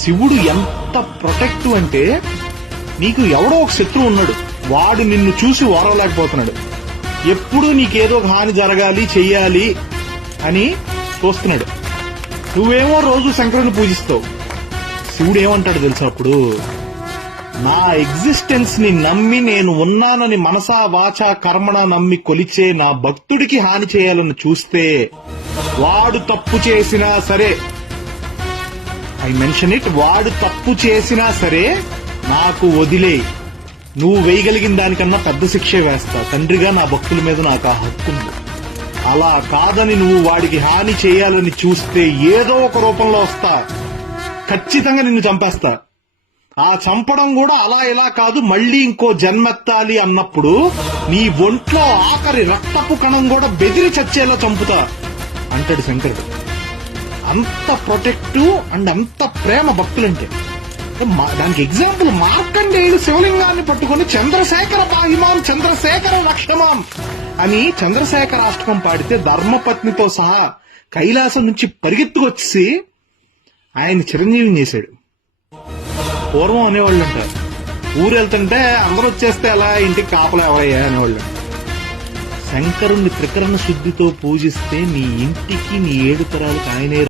శివుడు ఎంత ప్రొటెక్టివ్ అంటే, నీకు ఎవడో ఒక శత్రువు ఉన్నాడు, వాడు నిన్ను చూసి ఓరవలేకపోతున్నాడు, ఎప్పుడూ నీకేదో ఒక హాని జరగాలి చెయ్యాలి అని చూస్తున్నాడు. నువ్వేమో రోజు శంకరుని పూజిస్తావు. శివుడు ఏమంటాడు తెలుసా అప్పుడు? నా ఎగ్జిస్టెన్స్ ని నమ్మి నేను ఉన్నానని మనసా వాచా కర్మణ నమ్మి కొలిచే నా భక్తుడికి హాని చేయాలని చూస్తే వాడు తప్పు చేసినా సరే, ఐ మెన్షన్ ఇట్, వాడు తప్పు చేసినా సరే నాకు వదిలే, నువ్వు వేయగలిగిన దానికన్నా పెద్ద శిక్షే వేస్తా. తండ్రిగా నా భక్తుల మీద నాకు ఆ హక్కు ఉంది. అలా కాదని నువ్వు వాడికి హాని చేయాలని చూస్తే ఏదో ఒక రూపంలో వస్తా, ఖచ్చితంగా నిన్ను చంపేస్తా. ఆ చంపడం కూడా అలా ఇలా కాదు, మళ్లీ ఇంకో జన్మెత్తాలి అన్నప్పుడు నీ ఒంట్లో ఆఖరి రక్తపు కణం కూడా బెదిరి చచ్చేలా చంపుతా అంటాడు శంకరుడు. అంత ప్రొటెక్టివ్ అండ్ అంత ప్రేమ భక్తులంటే. దానికి ఎగ్జాంపుల్ మార్కండేయుడు శివలింగాన్ని పట్టుకుని చంద్రశేఖర పాహిమాం చంద్రశేఖర రక్షమాం అని చంద్రశేఖరాష్టకం పాడితే ధర్మపత్నితో సహా కైలాసం నుంచి పరిగెత్తుకొచ్చి ఆయన చిరంజీవిని చేశాడు. పూర్వం అనేవాళ్ళు అంటారు, ఊరు వెళ్తుంటే అందరూ వచ్చేస్తే అలా ఇంటికి కాపలా ఎవరయ్యా అనేవాళ్ళు. శంకరుణ్ణి త్రికరణ శుద్ధితో పూజిస్తే నీ ఇంటికి నీ 7 తరాలకు ఆయనే